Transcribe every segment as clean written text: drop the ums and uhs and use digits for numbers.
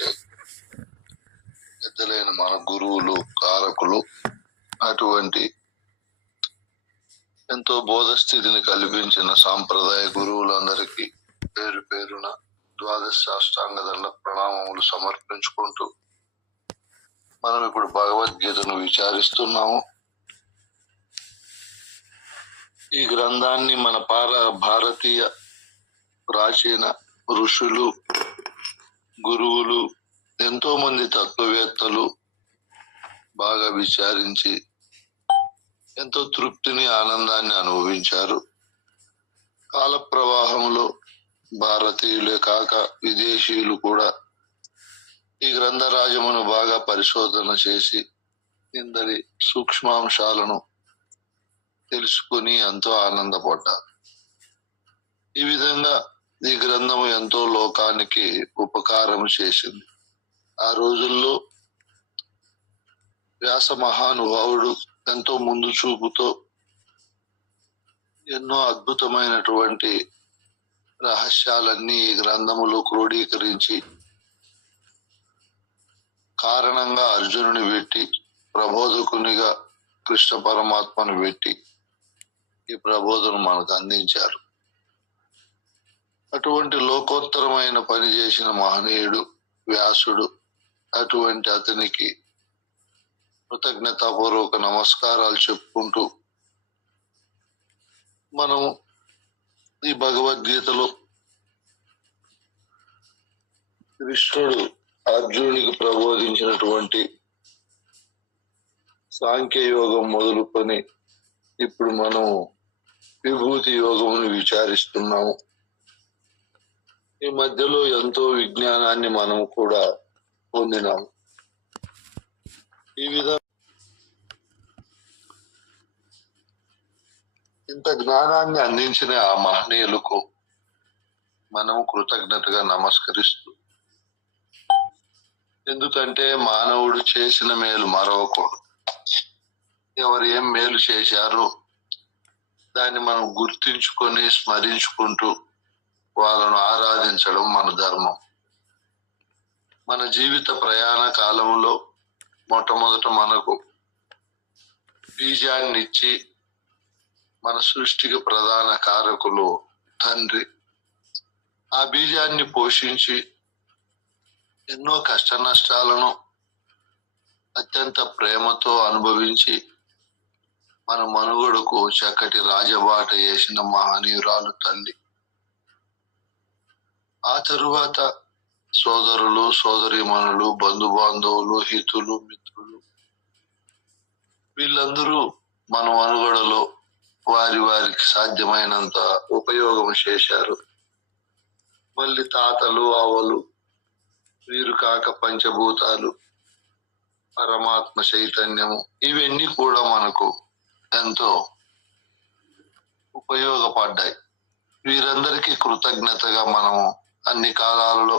అంటే పెద్దలైన మన గురువులు, కారకులు, అటువంటి ఎంతో బోధ స్థితిని కల్పించిన సాంప్రదాయ గురువులందరికీ పేరు పేరున ద్వాదశ సాష్టాంగ దండ ప్రణామములు సమర్పించుకుంటూ మనం ఇప్పుడు భగవద్గీతను విచారిస్తున్నాము. ఈ గ్రంథాన్ని మన భారతీయ ప్రాచీన ఋషులు, గురువులు, ఎంతో మంది తత్వవేత్తలు బాగా విచారించి ఎంతో తృప్తిని, ఆనందాన్ని అనుభవించారు. కాల ప్రవాహంలో భారతీయులే కాక విదేశీయులు కూడా ఈ గ్రంథరాజమును బాగా పరిశోధన చేసి ఇందరి సూక్ష్మాంశాలను తెలుసుకుని ఎంతో ఆనందపడ్డారు. ఈ విధంగా ఈ గ్రంథము ఎంతో లోకానికి ఉపకారం చేసింది. ఆ రోజుల్లో వ్యాస మహానుభావుడు ఎంతో ముందు చూపుతో ఎన్నో అద్భుతమైనటువంటి రహస్యాలన్నీ ఈ గ్రంథములో క్రోడీకరించి కారణంగా అర్జునుని పెట్టి, ప్రబోధకునిగా కృష్ణ పరమాత్మను పెట్టి ఈ ప్రబోధను మనకు అందించారు. అటువంటి లోకోత్తరమైన పని చేసిన మహనీయుడు వ్యాసుడు. అటువంటి అతనికి కృతజ్ఞతాపూర్వక నమస్కారాలు చెప్పుకుంటూ మనం ఈ భగవద్గీతలో కృష్ణుడు అర్జునుడికి ప్రబోధించినటువంటి సాంఖ్య యోగం మొదలుకొని ఇప్పుడు మనం విభూతి యోగమును విచారిస్తున్నాము. ఈ మధ్యలో ఎంతో విజ్ఞానాన్ని మనం కూడా పొందినాము. ఈ విధంగా ఇంత జ్ఞానాన్ని అందించిన ఆ మహనీయులకు మనం కృతజ్ఞతగా నమస్కరిస్తూ, ఎందుకంటే మానవుడు చేసిన మేలు మరవకూడదు. ఎవరు ఏం మేలు చేశారో దాన్ని మనం గుర్తించుకొని స్మరించుకుంటూ వాళ్ళను ఆరాధించడం మన ధర్మం. మన జీవిత ప్రయాణ కాలంలో మొట్టమొదట మనకు బీజాన్ని ఇచ్చి మన సృష్టికి ప్రధాన కారకులు తండ్రి. ఆ బీజాన్ని పోషించి ఎన్నో కష్ట నష్టాలను అత్యంత ప్రేమతో అనుభవించి మన మనుగడకు చక్కటి రాజబాట వేసిన మహనీయురాలు తల్లి. ఆ తరువాత సోదరులు, సోదరీమణులు, బంధుబాంధవులు, హితులు, మిత్రులు, వీళ్ళందరూ మన మనుగడలో వారికి సాధ్యమైనంత ఉపయోగం చేశారు. మళ్ళీ తాతలు, అవ్వలు, వీరు కాక పంచభూతాలు, పరమాత్మ చైతన్యము, ఇవన్నీ కూడా మనకు ఎంతో ఉపయోగపడ్డాయి. వీరందరికీ కృతజ్ఞతగా మనము అన్ని కాలాలలో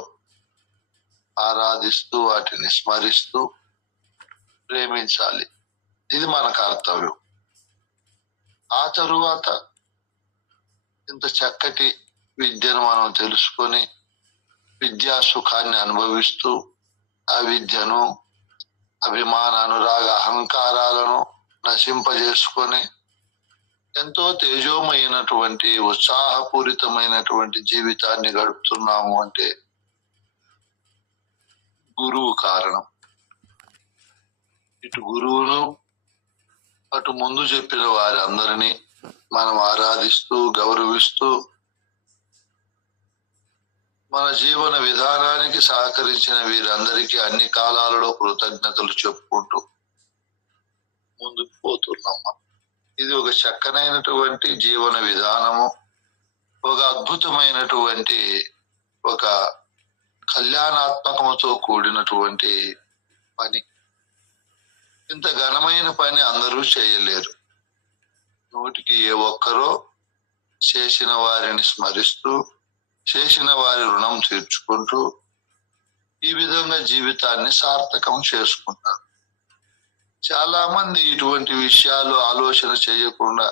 ఆరాధిస్తూ వాటిని స్మరిస్తూ ప్రేమించాలి. ఇది మన కర్తవ్యం. ఆ తరువాత ఇంత చక్కటి విద్యను మనం తెలుసుకొని విద్యా సుఖాన్ని అనుభవిస్తూ ఆ విద్యను, అభిమాన, అనురాగ, అహంకారాలను నశింపజేసుకొని ఎంతో తేజోమైనటువంటి, ఉత్సాహపూరితమైనటువంటి జీవితాన్ని గడుపుతున్నాము అంటే గురువు కారణం. ఇటు గురువును, అటు ముందు చెప్పిన వారి అందరినీ మనం ఆరాధిస్తూ గౌరవిస్తూ మన జీవన విధానానికి సహకరించిన వీరందరికీ అన్ని కాలాలలో కృతజ్ఞతలు చెప్పుకుంటూ ముందుకు పోతున్నాం. ఇది ఒక చక్కనైనటువంటి జీవన విధానము, ఒక అద్భుతమైనటువంటి, ఒక కళ్యాణాత్మకముతో కూడినటువంటి పని. ఇంత ఘనమైన పని అందరూ చేయలేరు. నూటికి ఏ ఒక్కరో చేసిన వారిని స్మరిస్తూ, చేసిన వారి రుణం తీర్చుకుంటూ ఈ విధంగా జీవితాన్ని సార్థకం చేసుకుంటారు. చాలా మంది ఇటువంటి విషయాలు ఆలోచన చేయకుండా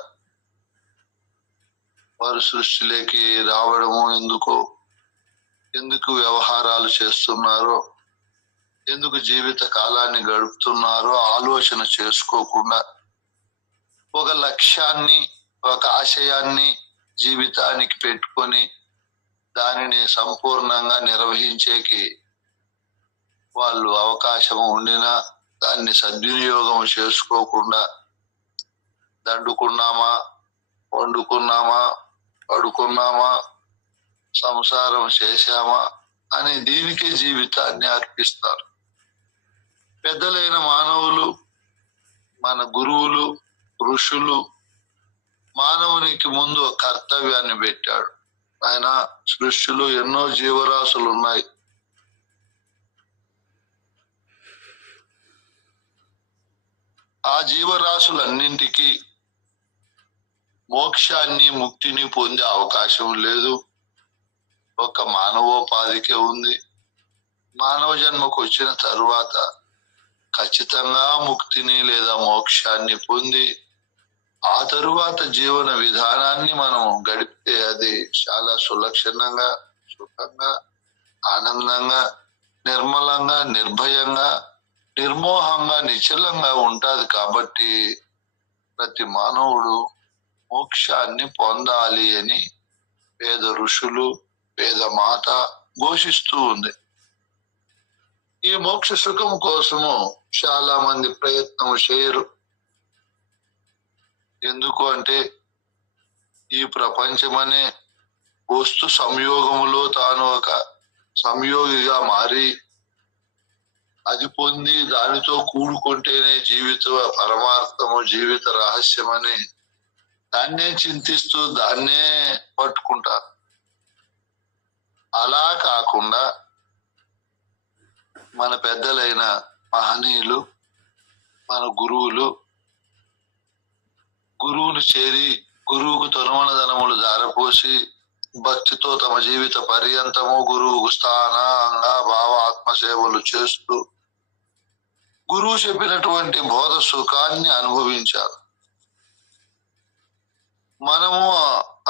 వారు సృష్టిలోకి రావడము ఎందుకు వ్యవహారాలు చేస్తున్నారో ఎందుకు జీవిత కాలాన్ని గడుపుతున్నారో ఆలోచన చేసుకోకుండా ఒక లక్ష్యాన్ని, ఒక ఆశయాన్ని జీవితానికి పెట్టుకొని దానిని సంపూర్ణంగా నిర్వహించేకి వాళ్ళు అవకాశం ఉండినా దాన్ని సద్వినియోగం చేసుకోకుండా దండుకున్నామా, వండుకున్నామా, పడుకున్నామా, సంసారం చేశామా అని దీనికే జీవితాన్ని అర్పిస్తారు. పెద్దలైన మానవులు, మన గురువులు, ఋషులు మానవునికి ముందు ఒక కర్తవ్యాన్ని పెట్టాడు. ఆయన సృష్టిలో ఎన్నో జీవరాశులు ఉన్నాయి. ఆ జీవరాశులన్నింటికీ మోక్షాన్ని, ముక్తిని పొందే అవకాశం లేదు. ఒక మానవోపాధికే ఉంది. మానవ జన్మకు వచ్చిన తరువాత ఖచ్చితంగా ముక్తిని లేదా మోక్షాన్ని పొంది ఆ తరువాత జీవన విధానాన్ని మనం గడిపితే అది చాలా సులక్షణంగా, సుఖంగా, ఆనందంగా, నిర్మలంగా, నిర్భయంగా, నిర్మోహంగా, నిశ్చలంగా ఉంటది. కాబట్టి ప్రతి మానవుడు మోక్షాన్ని పొందాలి అని వేద ఋషులు, వేద మాత ఘోషిస్తూ ఉంది. ఈ మోక్ష సుఖం కోసము చాలా మంది ప్రయత్నం చేయరు. ఎందుకు అంటే ఈ ప్రపంచమనే వస్తు సంయోగములో తాను ఒక సంయోగిగా మారి అది పొంది దానితో కూడుకుంటేనే జీవిత పరమార్థము, జీవిత రహస్యమని దాన్నే చింతిస్తూ దాన్నే పట్టుకుంటారు. అలా కాకుండా మన పెద్దలైన మహనీయులు, మన గురువును చేరి గురువుకు తనుమనదనములు దారపోసి భక్తితో తమ జీవిత పర్యంతము గురువుకు స్థానంగా భావ ఆత్మసేవలు చేస్తూ గురువు చెప్పినటువంటి బోధ సుఖాన్ని అనుభవించారు. మనము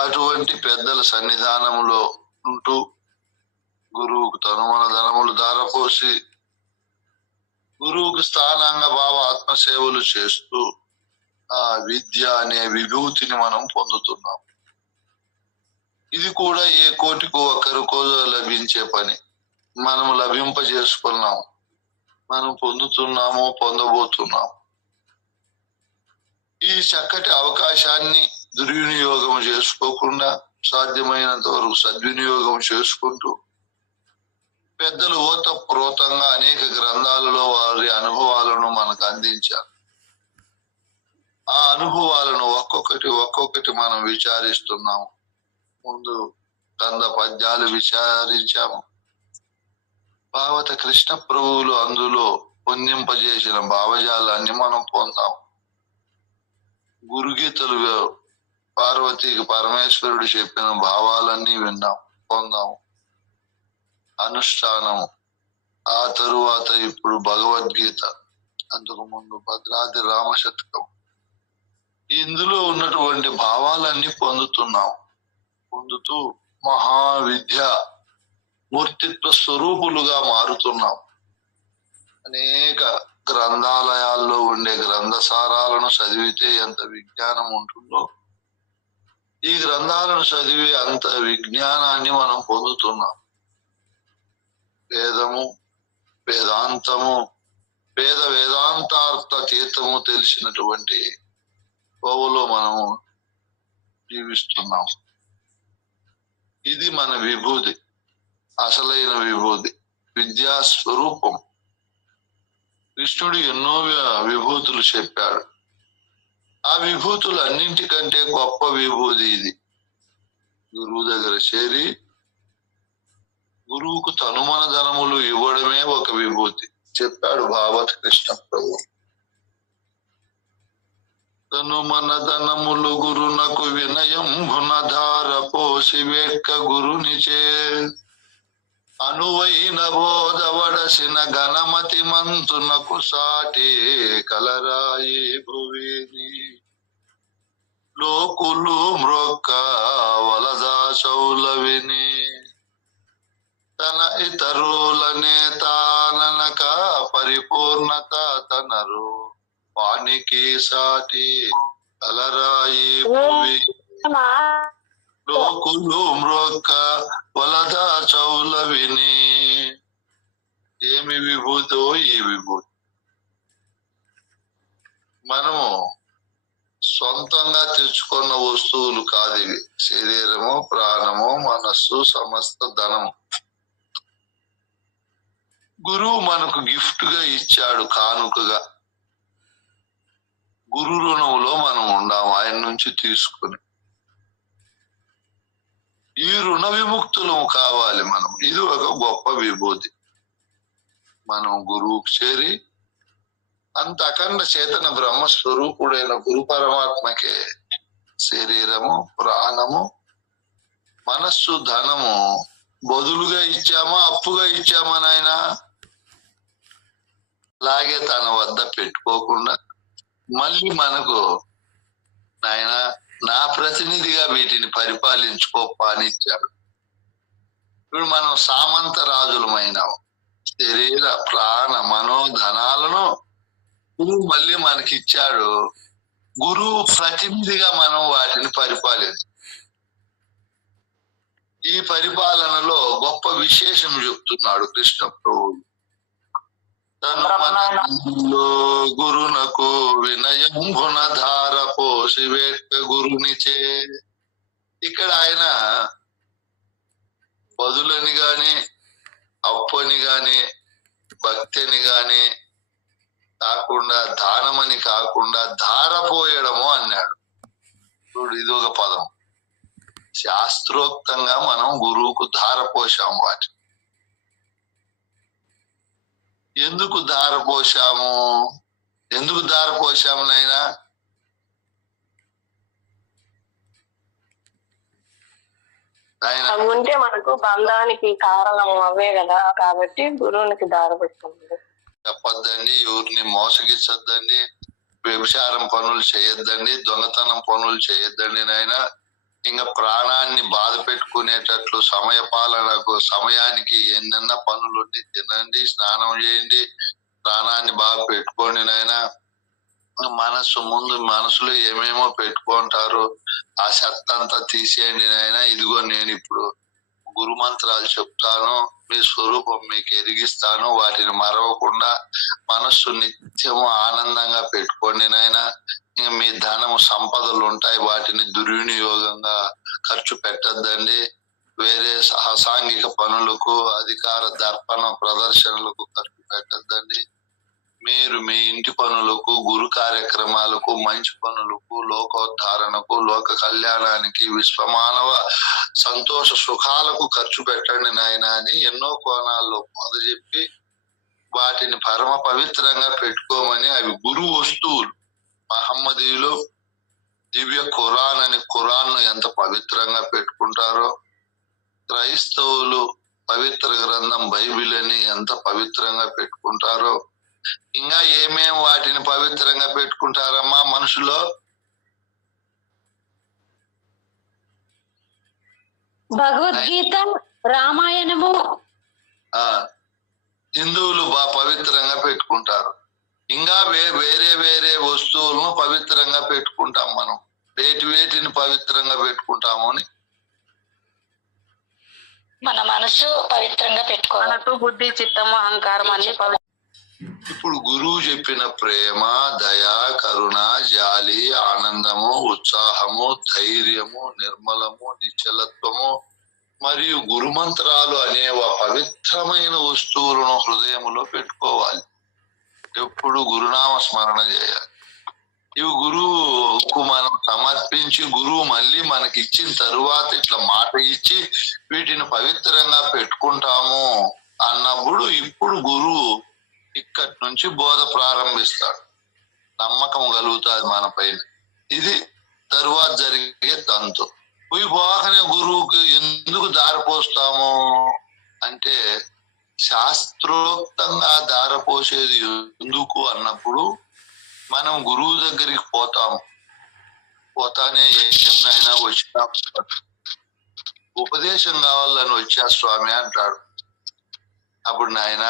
అటువంటి పెద్దల సన్నిధానములో ఉంటూ గురువుకు తనుమనదనములు దారపోసి గురువుకు స్థానంగా భావ ఆత్మసేవలు చేస్తూ ఆ విద్య అనే విభూతిని మనం పొందుతున్నాం. ఇది కూడా ఏ కోటికో ఒక్కరికో లభించే పని. మనము లభింపజేసుకున్నాం, మనం పొందుతున్నాము, పొందబోతున్నాం. ఈ చక్కటి అవకాశాన్ని దుర్వినియోగం చేసుకోకుండా సాధ్యమైనంత వరకు సద్వినియోగం చేసుకుంటూ పెద్దలు ఓతప్రోతంగా అనేక గ్రంథాలలో వారి అనుభవాలను మనకు అందించారు. ఆ అనుభవాలను ఒక్కొక్కటి మనం విచారిస్తున్నాము. ముందు కంద పద్యాలు విచారించాము. భాగవత కృష్ణ ప్రభువులు అందులో పొందింపజేసిన భావజాలాన్ని మనం పొందాం. గురుగీతలు పార్వతికి పరమేశ్వరుడు చెప్పిన భావాలన్నీ విన్నాం, పొందాము. అనుష్ఠానం, ఆ తరువాత ఇప్పుడు భగవద్గీత, అంతకు ముందు భద్రాద్రి రామశతకం, ఇందులో ఉన్నటువంటి భావాలన్నీ పొందుతూ మహావిద్య మూర్తిత్వ స్వరూపులుగా మారుతున్నాం. అనేక గ్రంథాలయాల్లో ఉండే గ్రంథసారాలను చదివితే ఎంత విజ్ఞానం ఉంటుందో ఈ గ్రంథాలను చదివి అంత విజ్ఞానాన్ని మనం పొందుతున్నాం. వేదము, వేదాంతము, వేదాంతార్థ తీర్థము తెలిసినటువంటి కోవలో మనము జీవిస్తున్నాం. ఇది మన విభూతి, అసలైన విభూతి, విద్యా స్వరూపం. కృష్ణుడు ఎన్నో విభూతులు చెప్పాడు. ఆ విభూతులు అన్నింటికంటే గొప్ప విభూతి ఇది. గురువు దగ్గర చేరి గురువుకు తనుమనదనములు ఇవ్వడమే ఒక విభూతి చెప్పాడు భాగవత కృష్ణ ప్రభు. తనుమనదనములు గురునకు వినయంభున ధార పోసి వేట్క గురునిచే అనువైన బోధవడసిన ఘనమతి మంతునకు సాటే కలరాయి భువిని లోకులు మ్రొక్క వలదాచౌలవిని తన ఇతరులనే తాననక పరిపూర్ణత తనరు వానికి సాటి అలరాయి భూమి లోకులు మ్రోక్క వలదా చౌల విని. ఏమి విభూతో ఈ విభూతి. మనము సొంతంగా తెచ్చుకున్న వస్తువులు కాదు ఇవి. శరీరము, ప్రాణము, మనస్సు, సమస్త ధనము గురువు మనకు గిఫ్ట్ గా ఇచ్చాడు, కానుకగా. గురు రుణంలో మనం ఉండాము ఆయన నుంచి తీసుకుని. ఈ రుణ విముక్తులం కావాలి మనం. ఇది ఒక గొప్ప విభూతి. మనం గురువుకు చేరి అంత అఖండ చేతన బ్రహ్మస్వరూపుడైన గురు పరమాత్మకే శరీరము, ప్రాణము, మనస్సు, ధనము బదులుగా ఇచ్చామా, అప్పుగా ఇచ్చామా నాయన? అలాగే తన వద్ద పెట్టుకోకుండా మళ్ళీ మనకు నాయన నా ప్రతినిధిగా వీటిని పరిపాలించుకో పానిచ్చాడు. ఇప్పుడు మనం సామంత రాజులమైనాం. శరీర, ప్రాణ, మనోధనాలను గురువు మళ్ళీ మనకి ఇచ్చాడు. గురువు ప్రతినిధిగా మనం వాటిని పరిపాలించాలి. ఈ పరిపాలనలో గొప్ప విశేషం చెప్తున్నాడు కృష్ణ ప్రభువు. తను మన గురునకు వినయంభున ధార పోసి వేట్క గురునిచే. ఇక్కడ ఆయన బదులని గాని, అప్పని గాని, భక్తిని గాని కాకుండా, దానమని కాకుండా ధారపోయడము అన్నాడు. చూడు, ఇది ఒక పదం. శాస్త్రోక్తంగా మనం గురువుకు ధారపోసాం. వాటి ఎందుకు ధారపోసాము? ఎందుకు ధారపోసాము నాయనా? ఆయన ఉంటే మనకు బంధానికి కారణం అవే కదా, కాబట్టి గురువునికి ధారపెట్టుకుంది. చెప్పొద్దండి, ఎవరిని మోసగించొద్దండి, వ్యభిచారం పనులు చేయొద్దండి, దొంగతనం పనులు చేయొద్దండి నాయన. ఇంకా ప్రాణాన్ని బాధ పెట్టుకునేటట్లు సమయపాలనకు సమయానికి ఎన్నెన్న పనులుండి తినండి, స్నానం చేయండి, ప్రాణాన్ని బాగా పెట్టుకోండి నాయన. మనస్సు ముందు మనసులో ఏమేమో పెట్టుకుంటారు, ఆ చెత్త అంతా తీసేయండి నాయన. ఇదిగో నేను ఇప్పుడు గురు మంత్రాలు చెప్తాను, మీ స్వరూపం మీకు ఎరిగిస్తాను, వాటిని మరవకుండా మనస్సు నిత్యము ఆనందంగా పెట్టుకోండి నాయన. ఇంకా మీ ధనము, సంపదలు ఉంటాయి, వాటిని దుర్వినియోగంగా ఖర్చు పెట్టద్దండి. వేరే అసాంఘిక పనులకు, అధికార దర్పణ ప్రదర్శనలకు ఖర్చు పెట్టద్దండి. మీరు మీ ఇంటి పనులకు, గురు కార్యక్రమాలకు, మంచి పనులకు, లోకోద్ధారణకు, లోక కళ్యాణానికి, విశ్వమానవ సంతోష సుఖాలకు ఖర్చు పెట్టండి నాయన అని ఎన్నో కోణాల్లో మొదలుచెప్పి వాటిని పరమ పవిత్రంగా పెట్టుకోమని. అవి గురు వస్తువులు. మహమ్మదీయులు దివ్య ఖురాన్ అని ఖురాన్ను ఎంత పవిత్రంగా పెట్టుకుంటారో, క్రైస్తవులు పవిత్ర గ్రంథం బైబిల్ అని ఎంత పవిత్రంగా పెట్టుకుంటారో, ఇంకా ఏమేం వాటిని పవిత్రంగా పెట్టుకుంటారమ్మా మనుషులో? భగవద్గీత, రామాయణము హిందువులు బాగా పవిత్రంగా పెట్టుకుంటారు. ఇంకా వేరే వేరే వస్తువులను పవిత్రంగా పెట్టుకుంటాం మనం. వేటిని పవిత్రంగా పెట్టుకుంటాము అని మన మనసు పవిత్రంగా పెట్టుకోవాలి. మనకు బుద్ధి, చిత్తము, అహంకారం అన్ని ఇప్పుడు గురువు చెప్పిన ప్రేమ, దయ, కరుణ, జాలి, ఆనందము, ఉత్సాహము, ధైర్యము, నిర్మలము, నిశ్చలత్వము మరియు గురుమంత్రాలు అనే పవిత్రమైన వస్తువులను హృదయములో పెట్టుకోవాలి. ఎప్పుడు గురునామ స్మరణ చేయాలి. ఇవి గురువుకు మనం సమర్పించి, గురువు మళ్ళీ మనకి ఇచ్చిన తరువాత ఇట్లా మాట ఇచ్చి వీటిని పవిత్రంగా పెట్టుకుంటాము అన్నప్పుడు ఇప్పుడు గురువు ఇక్కడి నుంచి బోధ ప్రారంభిస్తాడు. నమ్మకం కలుగుతుంది మన పైన. ఇది తరువాత జరిగే తంతు. పోయి పోకనే గురువుకి ఎందుకు దారిపోస్తాము అంటే, శాస్త్రోక్తంగా దారపోసేది ఎందుకు అన్నప్పుడు మనం గురువు దగ్గరికి పోతాము. పోతానే ఏమైనా వచ్చినా ఉపదేశం కావాలని వచ్చా స్వామి అంటాడు. అప్పుడు నాయన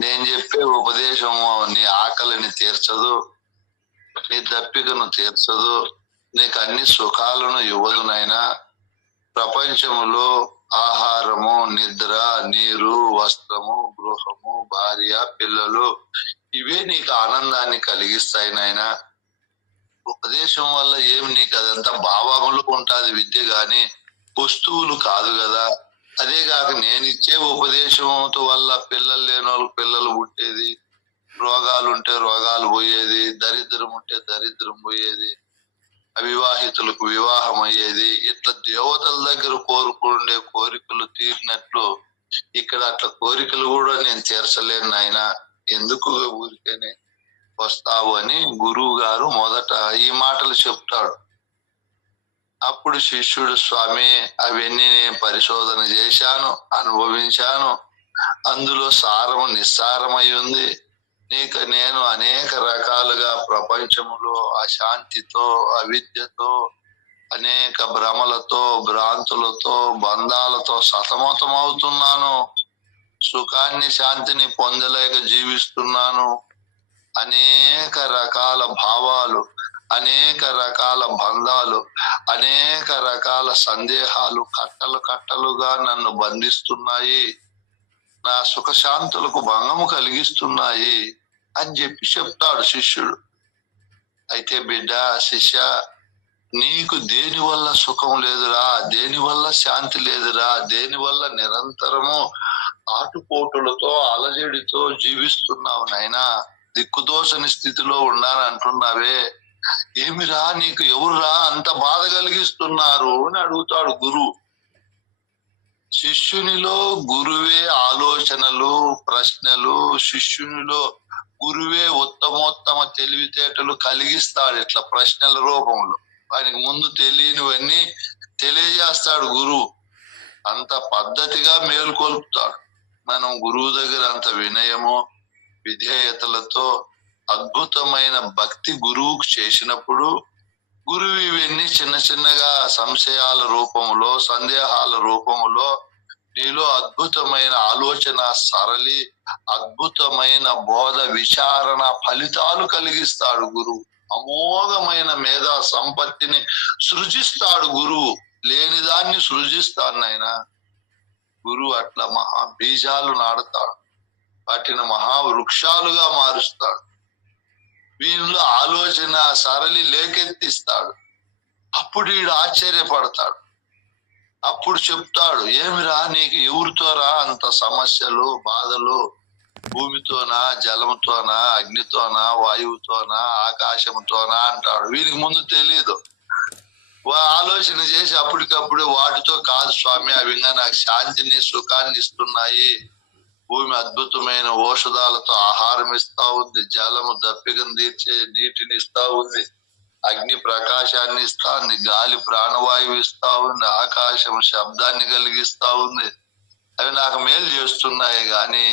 నేను చెప్పే ఉపదేశం నీ ఆకలిని తీర్చదు, నీ దప్పికను తీర్చదు, నీకు అన్ని సుఖాలను ఇవ్వదు నాయనా. ప్రపంచములో ఆహారము, నిద్ర, నీరు, వస్త్రము, గృహము, భార్య, పిల్లలు ఇవే నీకు ఆనందాన్ని కలిగిస్తాయి నాయనా. ఉపదేశం వల్ల ఏమి నీకు అదంతా భావములు ఉంటాది విద్య గాని వస్తువులు కాదు కదా. అదే కాక నేను ఇచ్చే ఉపదేశం వల్ల పిల్లలు లేని వాళ్ళకి పిల్లలు పుట్టేది, రోగాలు ఉంటే రోగాలు పోయేది, దరిద్రం ఉంటే దరిద్రం పోయేది, అవివాహితులకు వివాహం అయ్యేది. ఇట్లా దేవతల దగ్గర కోరుకుండే కోరికలు తీరినట్లు ఇక్కడ అట్లా కోరికలు కూడా నేను తీర్చలేను నాయన, ఎందుకు ఊరికేనే వస్తావు అని గురువు గారు మొదట ఈ మాటలు చెప్తాడు. అప్పుడు శిష్యుడు, స్వామి అవన్నీ నేను పరిశోధన చేశాను, అనుభవించాను, అందులో సారము నిస్సారమై ఉంది. నీకు నేను అనేక రకాలుగా ప్రపంచములో అశాంతితో, అవిద్యతో, అనేక భ్రమలతో, భ్రాంతులతో, బంధాలతో సతమతం అవుతున్నాను. సుఖాన్ని, శాంతిని పొందలేక జీవిస్తున్నాను. అనేక రకాల భావాలు, అనేక రకాల బంధాలు, అనేక రకాల సందేహాలు కట్టలు కట్టలుగా నన్ను బంధిస్తున్నాయి, నా సుఖశాంతులకు భంగము కలిగిస్తున్నాయి అని చెప్తాడు శిష్యుడు. అయితే బిడ్డ, శిష్య, నీకు దేని వల్ల సుఖం లేదురా, దేని వల్ల శాంతి లేదురా, దేని వల్ల నిరంతరము ఆటుపోటులతో అలజడితో జీవిస్తున్నావు నాయనా, దిక్కుదోసని స్థితిలో ఉన్నాను అంటున్నావే, ఏమిరా, నీకు ఎవరురా అంత బాధ కలిగిస్తున్నారు అని అడుగుతాడు గురువు. శిష్యునిలో గురువే ఆలోచనలు, ప్రశ్నలు, శిష్యునిలో గురువే ఉత్తమోత్తమ తెలివితేటలు కలిగిస్తాడు. ఇట్లా ప్రశ్నల రూపంలో ఆయనకు ముందు తెలియనివన్నీ తెలియజేస్తాడు గురువు. అంత పద్ధతిగా మేలుకొల్పుతాడు. మనం గురువు దగ్గర అంత వినయము, విధేయతలతో అద్భుతమైన భక్తి గురువుకు చేసినప్పుడు గురువు ఇవన్నీ చిన్న చిన్నగా సంశయాల రూపంలో, సందేహాల రూపంలో నీలో అద్భుతమైన ఆలోచన సరళి, అద్భుతమైన బోధ విచారణ ఫలితాలు కలిగిస్తాడు గురువు. అమోఘమైన మేధా సంపత్తిని సృజిస్తాడు గురువు. లేని దాన్ని సృజిస్తాడు నాయన గురువు. అట్లా మహా బీజాలు నాడుతాడు, వాటిని మహావృక్షాలుగా మారుస్తాడు. వీళ్ళు ఆలోచన సరళి లేకెత్తిస్తాడు. అప్పుడు వీడు ఆశ్చర్యపడతాడు. అప్పుడు చెప్తాడు, ఏమిరా నీకు ఎవరితోరా అంత సమస్యలు, బాధలు, భూమితోనా, జలంతోనా, అగ్నితోనా, వాయువుతోనా, ఆకాశంతోనా అంటాడు. వీరికి ముందు తెలియదు. ఆలోచన చేసి అప్పటికప్పుడు వాటితో కాదు స్వామి, అవి ఇంకా నాకు శాంతిని, సుఖాన్ని ఇస్తున్నాయి. భూమి అద్భుతమైన ఔషధాలతో ఆహారం ఇస్తా ఉంది, జలము దప్పికను తీర్చే నీటిని ఇస్తా ఉంది, అగ్ని ప్రకాశాన్ని ఇస్తా ఉంది, గాలి ప్రాణవాయువు ఇస్తా ఉంది, ఆకాశం శబ్దాన్ని కలిగిస్తా ఉంది. అవి నాకు మేలు చేస్తున్నాయి గాని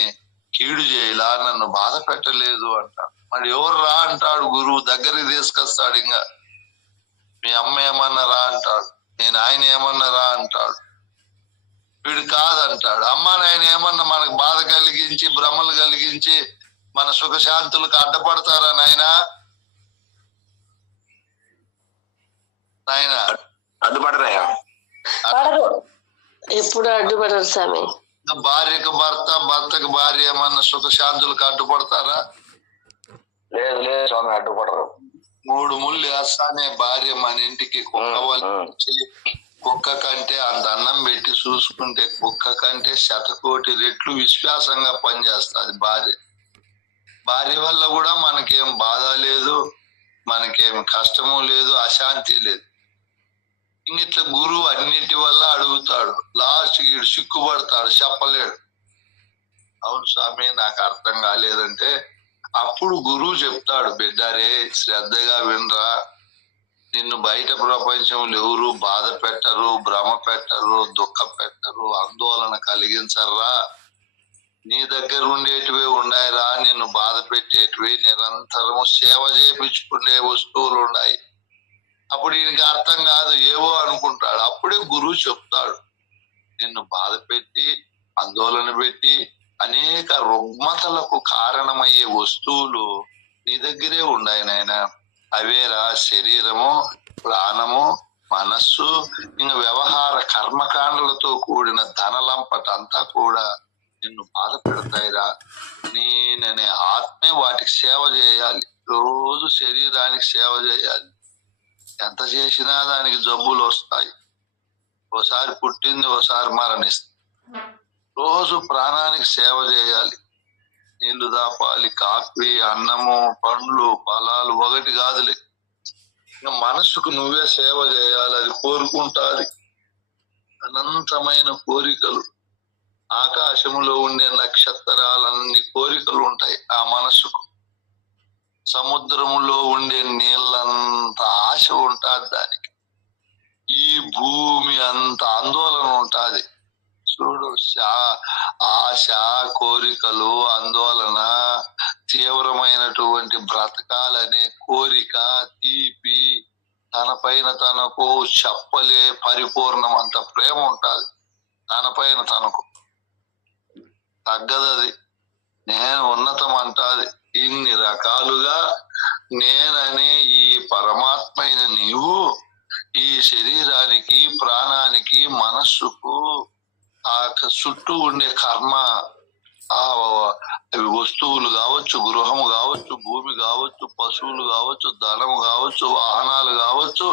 కీడు చేయలా, నన్ను బాధ పెట్టలేదు అంటాడు. మరి ఎవరు రా అంటాడు గురువు. దగ్గరికి తీసుకొస్తాడు. ఇంకా మీ అమ్మ ఏమన్నారా అంటాడు, నేను ఆయన ఏమన్నారా అంటాడు. వీడు కాదంటాడు. అమ్మ నాయన ఏమన్నా మనకు బాధ కలిగించి, భ్రమలు కలిగించి మన సుఖశాంతులకు అడ్డపడతారా నాయనా? నాయన అడ్డుపడరాయా? ఎప్పుడు అడ్డుపడరు స్వామి. భార్యకు భర్త, భర్తకు భార్య ఏమన్నా సుఖశాంతులకు అడ్డుపడతారా? లేదు లేదు స్వామి, అడ్డుపడరు. 3 ముళ్ళు వేస్తానే భార్య మన ఇంటికి కుక్క వచ్చి, కుక్క కంటే అంత అన్నం పెట్టి చూసుకుంటే కుక్క కంటే 100,000,000 రెట్లు విశ్వాసంగా పనిచేస్తుంది భార్య. భార్య వల్ల కూడా మనకేం బాధ లేదు, మనకేం కష్టము లేదు, అశాంతి లేదు. ఇట్లా గురువు అన్నిటి వల్ల అడుగుతాడు. లాస్ట్ కి సిక్కుపడతాడు, చెప్పలేడు. అవును స్వామి నాకు అర్థం కాలేదంటే అప్పుడు గురువు చెప్తాడు, బిడ్డారే శ్రద్ధగా వినరా, నిన్ను బయట ప్రపంచంలో ఎవరు బాధ పెట్టరు, భ్రమ పెట్టరు, దుఃఖ పెట్టరు, ఆందోళన కలిగించర్రా. నీ దగ్గర ఉండేటివే ఉండాయిరా, నిన్ను బాధ పెట్టేటివి, నిరంతరము సేవ చేయించుకునే వస్తువులు ఉన్నాయి. అప్పుడు ఈయనకి అర్థం కాదు, ఏవో అనుకుంటాడు. అప్పుడే గురువు చెప్తాడు, నిన్ను బాధ పెట్టి, ఆందోళన పెట్టి, అనేక రుగ్మతలకు కారణమయ్యే వస్తువులు నీ దగ్గరే ఉన్నాయి నాయన. అవేరా శరీరము, ప్రాణము, మనస్సు, ఇంకా వ్యవహార కర్మకాండలతో కూడిన ధనలంపట అంతా కూడా నిన్ను బాధ పెడతాయిరా. నేననే ఆత్మే వాటికి సేవ చేయాలి. రోజు శరీరానికి సేవ చేయాలి. ఎంత చేసినా దానికి జబ్బులు వస్తాయి. ఓసారి పుట్టింది, ఓసారి మరణిస్తుంది. రోజు ప్రాణానికి సేవ చేయాలి. నీళ్లు దాపాలి, కాఫీ, అన్నము, పండ్లు, ఫలాలు ఒకటి కాదులే. ఇంకా మనసుకు నువ్వే సేవ చేయాలి. అది కోరుకుంటాది. అనంతమైన కోరికలు, ఆకాశంలో ఉండే నక్షత్రాలన్నీ కోరికలు ఉంటాయి ఆ మనసుకు. సముద్రములో ఉండే నీళ్ళంత ఆశ ఉంటాది దానికి. ఈ భూమి అంత ఆందోళన ఉంటాది. చూడు, ఆశ, కోరికలు, ఆందోళన, తీవ్రమైనటువంటి బ్రతకాలనే కోరిక, తీపి, తన పైన తనకు చెప్పలే పరిపూర్ణం అంత ప్రేమ ఉంటాది. తన పైన తనకు తగ్గదది. నేను ఉన్నతం అంటాది. ఇన్ని రకాలుగా నేననే ఈ పరమాత్మైన నీవు ఈ శరీరానికి, ప్రాణానికి, మనస్సుకు, ఆ చుట్టూ ఉండే కర్మ, అవి వస్తువులు కావచ్చు, గృహము కావచ్చు, భూమి కావచ్చు, పశువులు కావచ్చు, ధనము కావచ్చు, వాహనాలు కావచ్చు,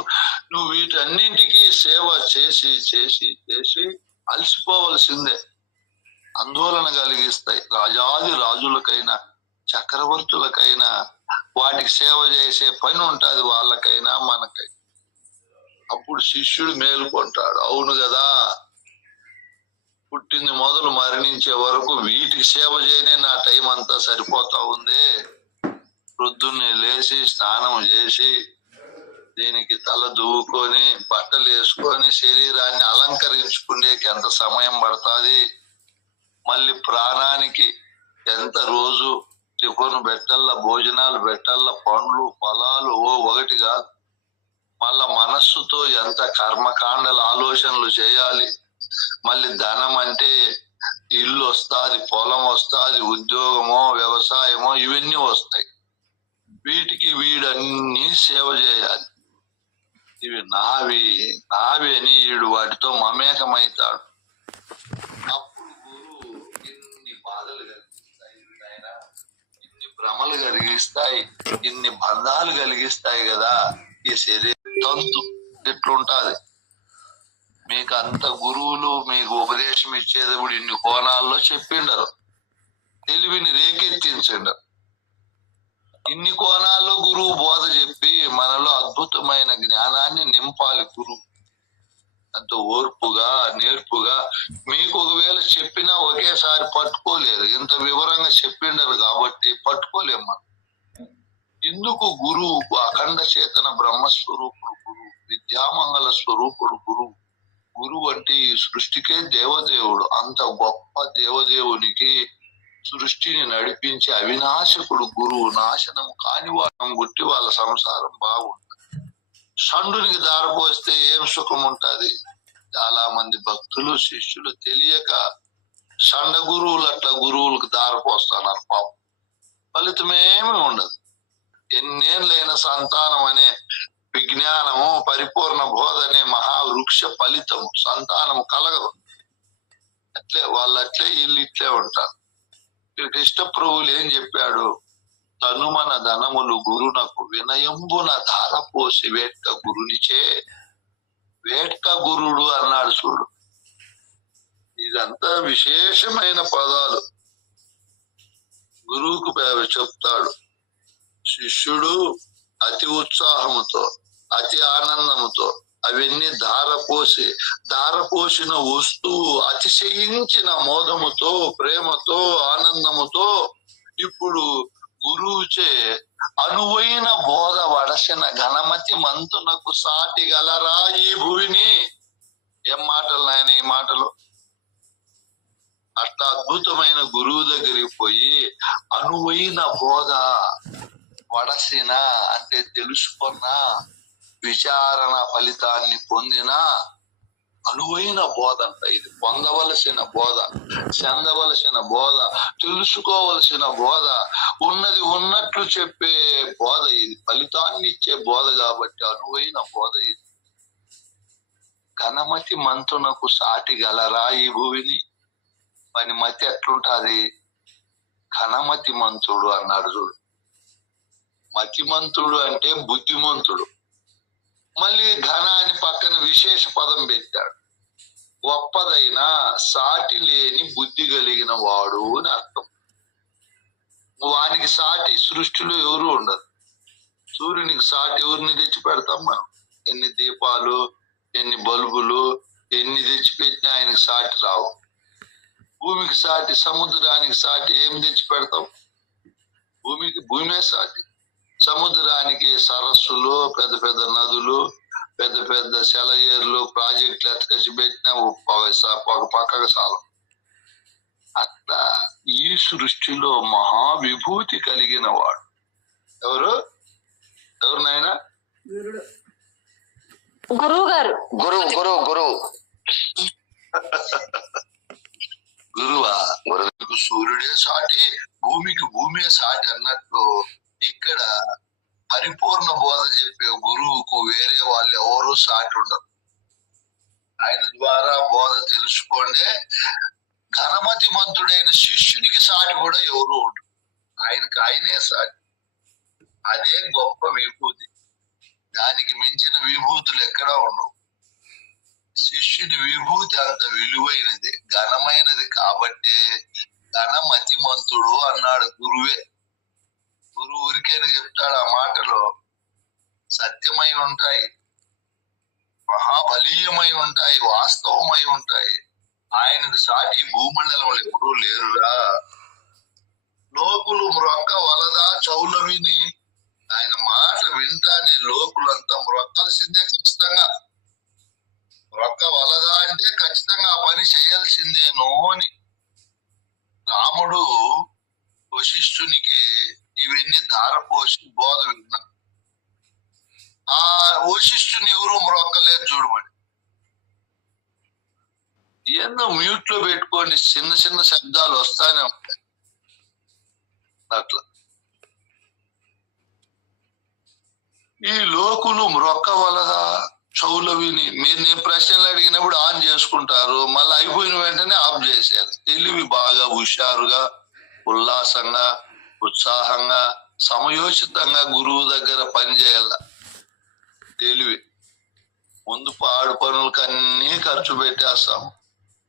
నువ్వు వీటన్నింటికి సేవ చేసి చేసి చేసి అలసిపోవలసిందే. ఆందోళన కలిగిస్తాయి. రాజాది రాజులకైనా, చక్రవర్తులకైనా వాటికి సేవ చేసే పని ఉంటుంది, వాళ్ళకైనా మనకైనా. అప్పుడు శిష్యుడు మేలుకొంటాడు. అవును కదా, పుట్టింది మొదలు మరణించే వరకు వీటికి సేవ చేయనే నా టైం అంతా సరిపోతా ఉంది. పొద్దున్నే లేచి స్నానం చేసి దీనికి తల దువ్వుకొని బట్టలు వేసుకొని శరీరాన్ని అలంకరించుకునేకి ఎంత సమయం పడుతుంది. మళ్ళీ ప్రాణానికి ఎంత రోజు టిఫిన్ పెట్టల్ల, భోజనాలు పెట్టల్ల, పండ్లు, ఫలాలు ఒకటి కాదు. మళ్ళా మనస్సుతో ఎంత కర్మకాండల ఆలోచనలు చేయాలి. మళ్ళీ ధనం అంటే ఇల్లు వస్తుంది, పొలం వస్తుంది, ఉద్యోగమో వ్యవసాయమో ఇవన్నీ వస్తాయి. వీటికి వీడన్నీ సేవ చేయాలి. ఇవి నావి నావి అని వీడు వాటితో మమేకమవుతాడు. అప్పుడు గురువు ఇన్ని బాధలు కలిగిస్తాయి ఆయన, ఇన్ని భ్రమలు కలిగిస్తాయి, ఇన్ని బంధాలు కలిగిస్తాయి కదా ఈ శరీరం. తంతు ఎట్లుంటాది. మీకు అంత గురువులు మీకు ఉపదేశం ఇచ్చేటప్పుడు ఇన్ని కోణాల్లో చెప్పిండరు, తెలివిని రేకెత్తించండరు. ఇన్ని కోణాల్లో గురువు బోధ చెప్పి మనలో అద్భుతమైన జ్ఞానాన్ని నింపాలి గురువు. అంత ఓర్పుగా, నేర్పుగా. మీకు ఒకవేళ చెప్పినా ఒకేసారి పట్టుకోలేదు, ఇంత వివరంగా చెప్పిండరు కాబట్టి పట్టుకోలేము మనం. ఇందుకు గురువు అఖండ చేతన బ్రహ్మస్వరూపుడు గురువు, విద్యామంగళ స్వరూపుడు గురువు. గురువు అంటే ఈ సృష్టికే దేవదేవుడు. అంత గొప్ప దేవదేవునికి సృష్టిని నడిపించే అవినాశకుడు గురువు. నాశనం కాని వాళ్ళం గుట్టి వాళ్ళ సంసారం బాగుంటుంది. షండునికి దారిపోస్తే ఏం సుఖం ఉంటది. చాలా మంది భక్తులు, శిష్యులు తెలియక షండ గురువులు అట్లా గురువులకు దారిపోస్తున్నారు. పాపం ఫలితమేమి ఉండదు. ఎన్నేళ్ళైన సంతానం అనే విజ్ఞానము, పరిపూర్ణ బోధ అనే మహావృక్ష ఫలితము సంతానము కలగదు. అట్లే వాళ్ళు అట్లే, వీళ్ళు ఇట్లే ఉంటారు. కృష్ణ ప్రభువులు ఏం చెప్పాడు? తనుమన ధనములు గురునకు వినయంబున ధారపోసి వేట్క గురునిచే. వేట్క గురుడు అన్నాడు చూడు. ఇదంతా విశేషమైన పదాలు. గురువుకు చెప్తాడు. శిష్యుడు అతి ఉత్సాహముతో, అతి ఆనందముతో అవన్నీ ధారపోసిన వస్తువు అతిశయించిన మోదముతో, ప్రేమతో, ఆనందముతో ఇప్పుడు గురువుచే అనువైన బోధ వడసిన ఘనమతి మంతునకు సాటి గలరా ఈ భువిని. ఏం మాటలు నాయన ఈ మాటలు! అట్లా అద్భుతమైన గురువు దగ్గరికి పోయి అనువైన బోధ వడసిన అంటే తెలుసుకున్న, విచారణ ఫలితాన్ని పొందిన అనువైన బోధ అంట. ఇది పొందవలసిన బోధ, చెందవలసిన బోధ, తెలుసుకోవలసిన బోధ, ఉన్నది ఉన్నట్లు చెప్పే బోధ. ఇది ఫలితాన్ని ఇచ్చే బోధ కాబట్టి అనువైన బోధ ఇది. ఘనమతి మంతునకు సాటి గలరా ఈ భూమిని? పని మతి ఎట్లుంటాది? ఘనమతి మంతుడు అన్నాడు చూడు. మతిమంతుడు అంటే బుద్ధిమంతుడు. మళ్ళీ ఘన అని పక్కన విశేష పదం పెట్టాడు. గొప్పదైన సాటి లేని బుద్ధి కలిగిన వాడు అని అర్థం. వానికి సాటి సృష్టిలో ఎవరు ఉండదు. సూర్యునికి సాటి ఎవరిని తెచ్చి పెడతాం మనం? ఎన్ని దీపాలు, ఎన్ని బల్బులు, ఎన్ని తెచ్చి పెట్టినా ఆయనకి సాటి రావు. భూమికి సాటి, సముద్రానికి సాటి ఏం తెచ్చి పెడతాం? భూమికి భూమే సాటి. సముద్రానికి సరస్సులు, పెద్ద పెద్ద నదులు, పెద్ద పెద్ద సెలయేర్లు, ప్రాజెక్టులు ఎత్తకచ్చి పెట్టినా ఒక పక్కకు చాలం. అట్లా ఈ సృష్టిలో మహా విభూతి కలిగిన వాడు ఎవరు? ఎవరు నాయనా? గురువు గారు. గురువు గురువా? సూర్యుడే సాటి, భూమికి భూమే సాటి అన్నట్లు ఇక్కడ పరిపూర్ణ బోధ చెప్పే గురువుకు వేరే వాళ్ళు ఎవరు సాటి ఉండరు. ఆయన ద్వారా బోధ తెలుసుకోండి. ఘనమతి మంతుడైన శిష్యునికి సాటి కూడా ఎవరు ఉండరు. ఆయనకు ఆయనే సాటి. అదే గొప్ప విభూతి. దానికి మించిన విభూతులు ఎక్కడా ఉండవు. శిష్యుని విభూతి అంత విలువైనది, ఘనమైనది కాబట్టి ఘనమతిమంతుడు అన్నాడు గురువే. గురువు ఊరికేని చెప్తాడు ఆ మాటలో. సత్యమై ఉంటాయి, మహాబలీయమై ఉంటాయి, వాస్తవమై ఉంటాయి. ఆయనకు సాటి భూమండలంలో ఎప్పుడూ లేరురా. లోకులు మ్రొక్క వలదా చౌల విని? ఆయన మాట వింటాని లోకులంతా మ్రొక్కాల్సిందే ఖచ్చితంగా. మ్రొక్క వలదా అంటే ఖచ్చితంగా ఆ పని చేయాల్సిందేనో అని. రాముడు వశిష్ఠునికి ఇవన్నీ ధారపోసి బోధ విన్నాడు. ఆ వశిష్ఠుని ఎవరు మ్రొక్కలేదు చూడమని. ఏందో మ్యూట్ లో పెట్టుకోండి, చిన్న చిన్న శబ్దాలు వస్తానే ఉంటాయి. అట్లా ఈ లోకులు మ్రొక్క వలదా చెవులు విని. మీరు నేను ప్రశ్నలు అడిగినప్పుడు ఆన్ చేసుకుంటారు, మళ్ళీ అయిపోయిన వెంటనే ఆఫ్ చేశారు. తెలివి బాగా హుషారుగా, ఉల్లాసంగా, ఉత్సాహంగా, సమయోచితంగా గురువు దగ్గర పని చేయాల. తెలివి ముందు పాడు పనులకు అన్ని ఖర్చు పెట్టేస్తాం,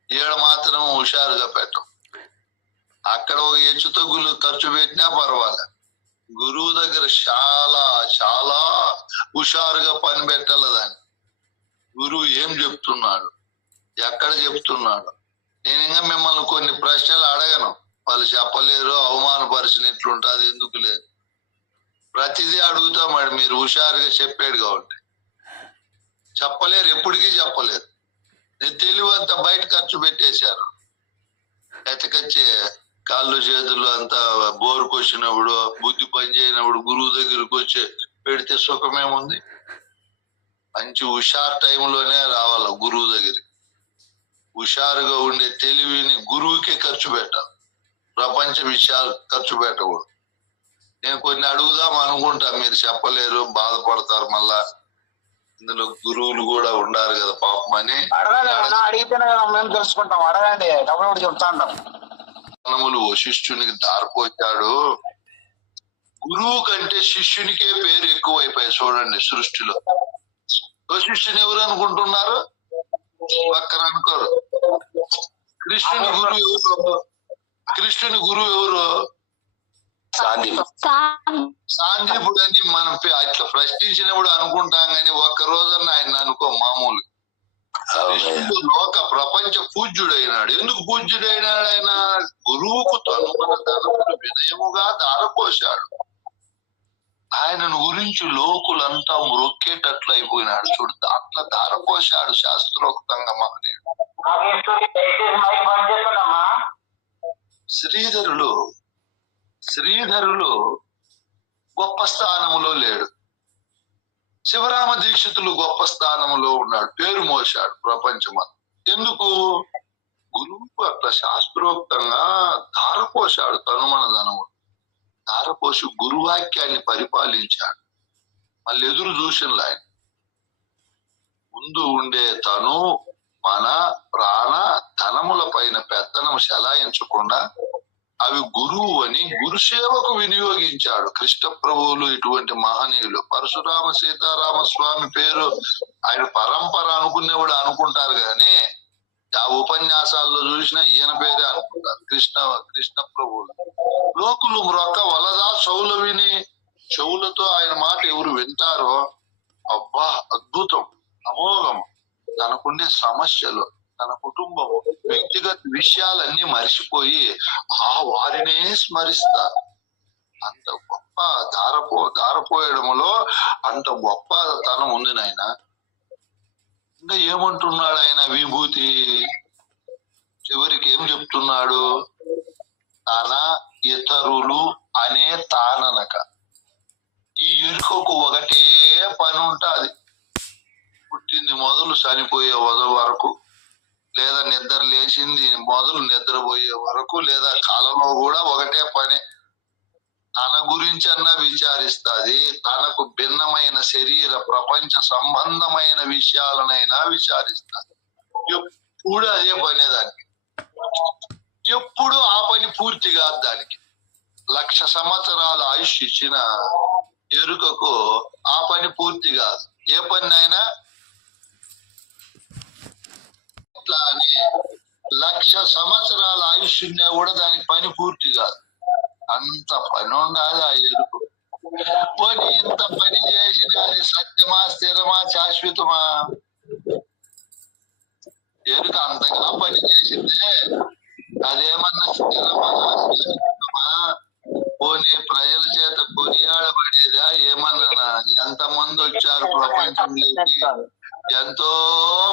ఈడ మాత్రం హుషారుగా పెట్టం. అక్కడ ఒక హెచ్చు తగ్గులు ఖర్చు పెట్టినా పర్వాలే, గురువు దగ్గర చాలా చాలా హుషారుగా పని పెట్టాల. దాన్ని గురువు ఏం చెప్తున్నాడు, ఎక్కడ చెప్తున్నాడు. నేను ఇంకా మిమ్మల్ని కొన్ని ప్రశ్నలు అడగను, వాళ్ళు చెప్పలేరు, అవమానపరిచినట్లుంటుంది, ఎందుకు లేదు. ప్రతిదీ అడుగుతామాడు, మీరు హుషారుగా చెప్పాడు కాబట్టి. చెప్పలేరు, ఎప్పటికీ చెప్పలేరు. తెలివి అంతా బయట ఖర్చు పెట్టేశారు. ఎతకచ్చే కాళ్ళు చేతులు అంతా బోరుకు వచ్చినప్పుడు, బుద్ధి పని చేయనప్పుడు గురువు దగ్గరకు వచ్చి పెడితే సుఖమేముంది. మంచి హుషారు టైంలోనే రావాలి గురువు దగ్గరికి. హుషారుగా ఉండే తెలివిని గురువుకే ఖర్చు పెట్టాలి, ప్రపంచ విషయాలు ఖర్చు పెట్టకూడదు. నేను కొన్ని అడుగుదాం అనుకుంటా, మీరు చెప్పలేరు, బాధపడతారు. మళ్ళా ఇందులో గురువులు కూడా ఉండారు కదా పాపం అని. అడిగితేనే కదా మేము తెలుసుకుంటాం. అడగండి, డబ్బులు కూడా చెప్తా ఉంటాం. వశిష్ఠునికి దారిపోచాడు. గురువు కంటే శిష్యునికే పేరు ఎక్కువైపోయాయి చూడండి సృష్టిలో. వశిష్ఠుని ఎవరు అనుకుంటున్నారు? పక్కన అనుకోరు. కృష్ణుని గురువు ఎవరు? కృష్ణుని గురువు ఎవరు? సాందీపుడు అని మనం అట్లా ప్రశ్నించినప్పుడు అనుకుంటాం, కానీ ఒక్క రోజన్న ఆయన అనుకో. మామూలు కృష్ణుడు లోక ప్రపంచ పూజ్యుడైనాడు. ఎందుకు పూజ్యుడైనాడు? ఆయన గురువుకు తను మన ధనమును వినయముగా దారపోశాడు. ఆయనను గురించి లోకులంతా మ్రొక్కేటట్లు అయిపోయినాడు చూడు, అట్లా దారపోశాడు శాస్త్రోక్తంగా మహనీయుడు. శ్రీధరులు గొప్ప స్థానములో లేడు. శివరామ దీక్షితులు గొప్ప స్థానంలో ఉన్నాడు, పేరు మోశాడు ప్రపంచమంతా. ఎందుకు? గురువు అట్లా శాస్త్రోక్తంగా ధారపోశాడు తనుమన ధనము, ధారపోసి గురువాక్యాన్ని పరిపాలించాడు. మళ్ళీ ఎదురు చూసిన ఆయన ముందు ఉండే తను మన ప్రాణ ధనముల పైన పెత్తనం చెలాయించకుండా అవి గురువు అని గురుసేవకు వినియోగించాడు. కృష్ణ ప్రభువులు ఇటువంటి మహనీయులు. పరశురామ సీతారామ స్వామి పేరు ఆయన పరంపర అనుకునేవాడు అనుకుంటారు గాని ఆ ఉపన్యాసాల్లో చూసినా ఈయన పేరే అనుకుంటారు, కృష్ణ ప్రభువులు. లోకులు మ్రొక్క వలదా చెవులు విని, చెవులతో ఆయన మాట ఎవరు వింటారో అబ్బా అద్భుతం, అమోఘం. తనకుండే సమస్యలు, తన కుటుంబము, వ్యక్తిగత విషయాలన్నీ మరిచిపోయి వారినే స్మరిస్తారు. అంత గొప్ప దారపోయడములో అంత గొప్ప తనం ఉంది నాయన. ఇంకా ఏమంటున్నాడు ఆయన విభూతి? చివరికి ఏం చెప్తున్నాడు? తన ఇతరులు అనే తాననక ఈ ఎరుకకు ఒకటే పని ఉంటాది, పుట్టింది మొదలు చనిపోయే వరకు, లేదా నిద్ర లేచింది మొదలు నిద్రపోయే వరకు, లేదా కాలంలో కూడా ఒకటే పని. తన గురించి అన్నా విచారిస్తాది, తనకు భిన్నమైన శరీర ప్రపంచ సంబంధమైన విషయాలనైనా విచారిస్తాది. ఎప్పుడు అదే పనే దానికి, ఎప్పుడు ఆ పని పూర్తి కాదు దానికి. 1,00,000 సంవత్సరాల ఆయుష్ ఇచ్చిన ఎరుకకు ఆ పని పూర్తి కాదు. ఏ పని అయినా ఇట్లా అని 1,00,000 సంవత్సరాల ఆయుష్ ఉన్నా కూడా దానికి పని పూర్తి కాదు. అంత పని ఉండాలి ఆ ఎరుకు. పోనీ ఇంత పని చేసిన అది సత్యమా, స్థిరమా, శాశ్వతమా? ఎరుక అంతగా పని చేసిందే, అదేమన్నా స్థిరమా, శాశ్వతమా? పోనీ ప్రజల చేత కొనియాడబడేదా? ఏమన్నా ఎంతమంది వచ్చారు ప్రపంచంలోకి, ఎంతో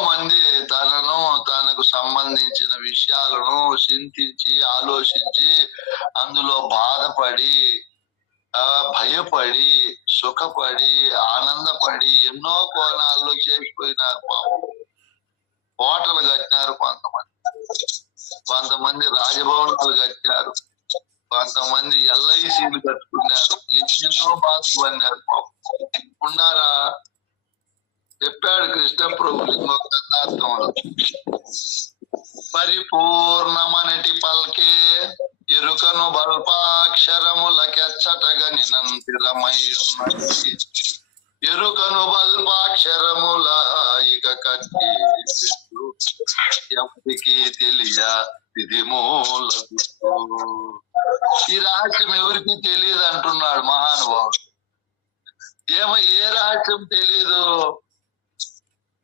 మంది తనకు సంబంధించిన విషయాలను చింతించి ఆలోచించి అందులో బాధపడి భయపడి సుఖపడి ఆనందపడి ఎన్నో కోణాల్లో చేసిపోయినారు. పాపం కోటలు కట్టినారు కొంతమంది రాజభవనాలు కట్టారు, కొంతమంది LICలు కట్టుకున్నారు, ఎన్నో బాధలు అన్నారు. పాపం ఉన్నారా? చెప్పాడు కృష్ణ ప్రభు ఇంకొక అర్థంలో, పరిపూర్ణమనటి పల్కే ఎరుకను బల్పాక్షరములకెచ్చటగా నినంతిరమై ఉన్నది. ఎరుకను బల్పాక్షరముల ఇక కట్టి ఎవరికి తెలియ ఇది మూల. ఈ రహస్యం ఎవరికి తెలియదు అంటున్నాడు మహానుభావుడు. ఏ రహస్యం తెలీదు?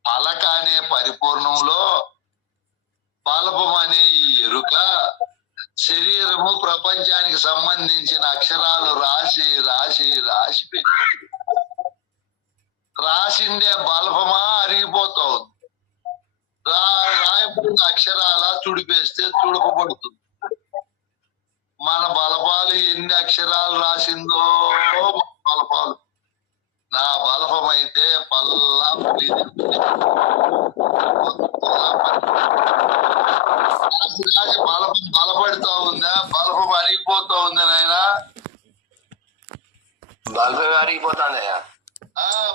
పలక అనే పరిపూర్ణంలో పాలపం అనే ఈ ఎరుక శరీరము ప్రపంచానికి సంబంధించిన అక్షరాలు రాసి రాసి రాసి పెట్టి రాసిండే బల్పమా అరిగిపోతా ఉంది, రాయబడిన అక్షరాల తుడిపేస్తే తుడపబడుతుంది. మన బలపాలు ఎన్ని అక్షరాలు రాసిందో బలపాలు. నా బలపం అయితే పల్లా బలపం బలపడుతూ ఉందా? బలపం అరిగిపోతా ఉంది నాయన. బల్బం అరిగిపోతాందయ్యా.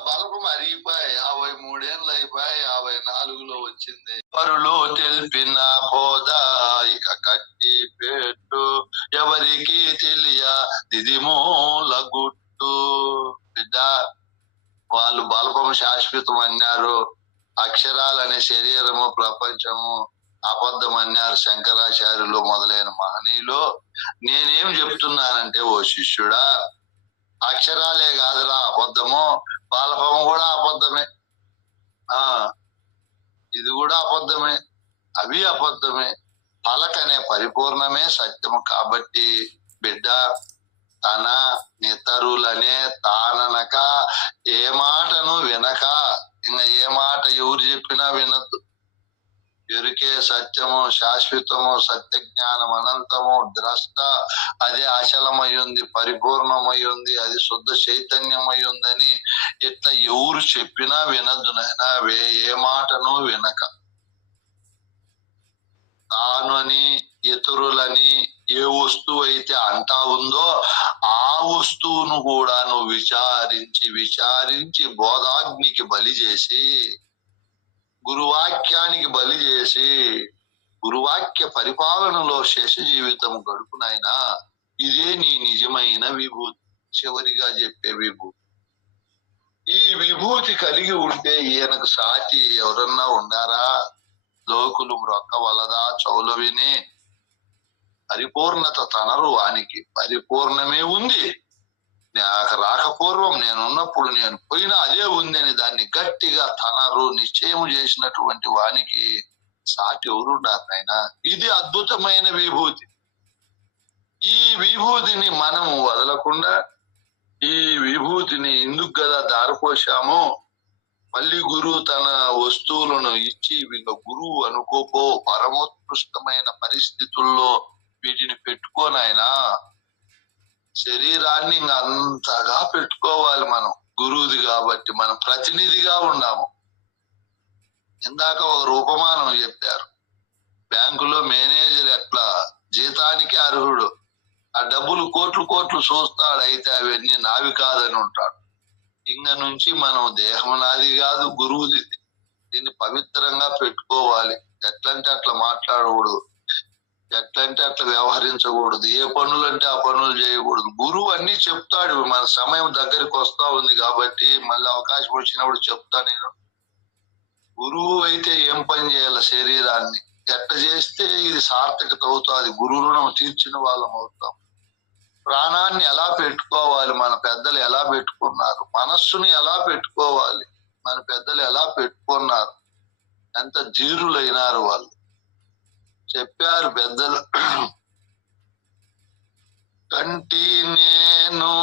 బలపం అరిగిపోయి 53 ఏళ్ళు అయిపోయి 54లో వచ్చింది. పరులు తెలిపిన బోధ ఇక కట్టి పెట్టు ఎవరికి తెలియ ఇది మూల గుట్టు. బిడ్డ, వాళ్ళు బల్బం శాశ్వతం అన్నారు, అక్షరాలనే శరీరము ప్రపంచము అబద్ధం అన్నారు శంకరాచార్యులు మొదలైన మహనీయులు. నేనేం చెప్తున్నానంటే, ఓ శిష్యుడా, అక్షరాలే కాదురా అబద్ధము, బల్బము కూడా అబద్ధమే, ఇది కూడా అబద్ధమే, అవి అబద్ధమే. పలకనే పరిపూర్ణమే సత్యము. కాబట్టి బిడ్డ, తన నితరులనే తాననక ఏ మాటను వినక, ఇంకా ఏ మాట ఎవరు చెప్పినా వినద్దు. ఎరుకే సత్యము, శాశ్వతము, సత్య జ్ఞానం అనంతము, ద్రష్ట అదే అచలమయ్యుంది, పరిపూర్ణమయ్యుంది, అది శుద్ధ చైతన్యమయ్యుందని ఇట్లా ఎవరు చెప్పినా వినద్దు నాయనా. ఏ మాటను వినక తానని ఇతరులని ఏ వస్తువు అయితే అంటా ఉందో ఆ వస్తువును కూడా నువ్వు విచారించి బోధాగ్నికి బలి చేసి, గురువాక్యానికి బలి చేసి, గురువాక్య పరిపాలనలో శేష జీవితం గడుపునైనా. ఇదే నీ నిజమైన విభూతి. చివరిగా చెప్పే విభూతి. ఈ విభూతి కలిగి ఉంటే ఈయనకు సాటి ఎవరన్నా ఉండారా? లోకులు మ్రొక్క వలదా చౌలవిని పరిపూర్ణత తనరు వానికి. పరిపూర్ణమే ఉంది. నాకు రాకపూర్వం నేనున్నప్పుడు నేను పోయినా అదే ఉంది అని దాన్ని గట్టిగా తనరు నిశ్చయం చేసినటువంటి వానికి సాటి ఎవరున్నారు నాయనా? ఇది అద్భుతమైన విభూతి. ఈ విభూతిని మనం వదలకుండా ఈ విభూతిని ఎందుకు కదా దారిపోసాము? మళ్ళీ గురువు తన వస్తువులను ఇచ్చి వీళ్ళ గురువు అనుకోపో, పరమోత్కృష్టమైన పరిస్థితుల్లో వీటిని పెట్టుకోనాయనా. శరీరాన్ని అంతగా పెట్టుకోవాలి మనం. గురువుది కాబట్టి మనం ప్రతినిధిగా ఉన్నాము. ఇందాక ఒక రూపమానం చెప్పారు. బ్యాంకులో మేనేజర్ ఎట్లా జీతానికి అర్హుడు, ఆ డబ్బులు కోట్లు చూస్తాడు, అయితే అవన్నీ నావి కాదని ఉంటాడు. ఇంక నుంచి మనం దేహం నాది కాదు, గురువుది. దీన్ని పవిత్రంగా పెట్టుకోవాలి. ఎట్లంటే అట్లా మాట్లాడకూడదు, ఎట్లంటే అట్లా వ్యవహరించకూడదు, ఏ పనులంటే ఆ పనులు చేయకూడదు. గురువు అన్ని చెప్తాడు. మన సమయం దగ్గరికి వస్తా ఉంది కాబట్టి మళ్ళీ అవకాశం వచ్చినప్పుడు చెప్తా నేను. గురువు అయితే ఏం పని చేయాలి? శరీరాన్ని ఎట్ట చేస్తే ఇది సార్థకత అవుతుంది, గురు రుణం తీర్చిన వాళ్ళం అవుతాం. ప్రాణాన్ని ఎలా పెట్టుకోవాలి? మన పెద్దలు ఎలా పెట్టుకున్నారు? మనస్సుని ఎలా పెట్టుకోవాలి? మన పెద్దలు ఎలా పెట్టుకున్నారు? ఎంత ధీరులైనారు వాళ్ళు. చెప్పారు పెద్దలు. కంటి నేను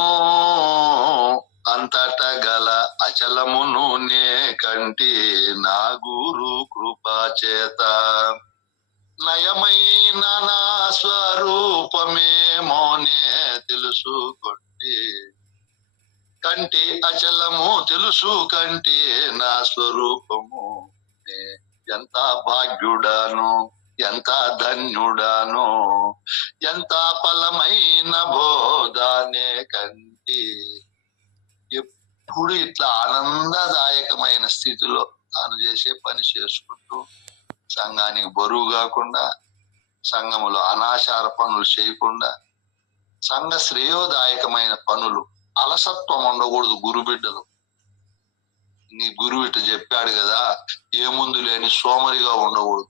అంతట గల అచలమును నే కంటి నా గురు కృపా చేత, నయమైన నా స్వరూపమేమోనే తెలుసుకొంటి. కంటి అచలము తెలుసు కంటి నా స్వరూపము, ఎంత భాగ్యుడాను, ఎంత ధన్యుడాను, ఎంత ఫలమైన బోధానే కంటి. ఎప్పుడు ఇట్లా ఆనందదాయకమైన స్థితిలో తాను చేసే పని చేసుకుంటూ, సంఘానికి బరువు కాకుండా, సంఘములో అనాచార పనులు చేయకుండా, సంఘ శ్రేయోదాయకమైన పనులు, అలసత్వం ఉండకూడదు. గురుబిడ్డలు నీ గురువు ఇట్లా చెప్పాడు కదా, ఏ ముందు లేని సోమరిగా ఉండకూడదు.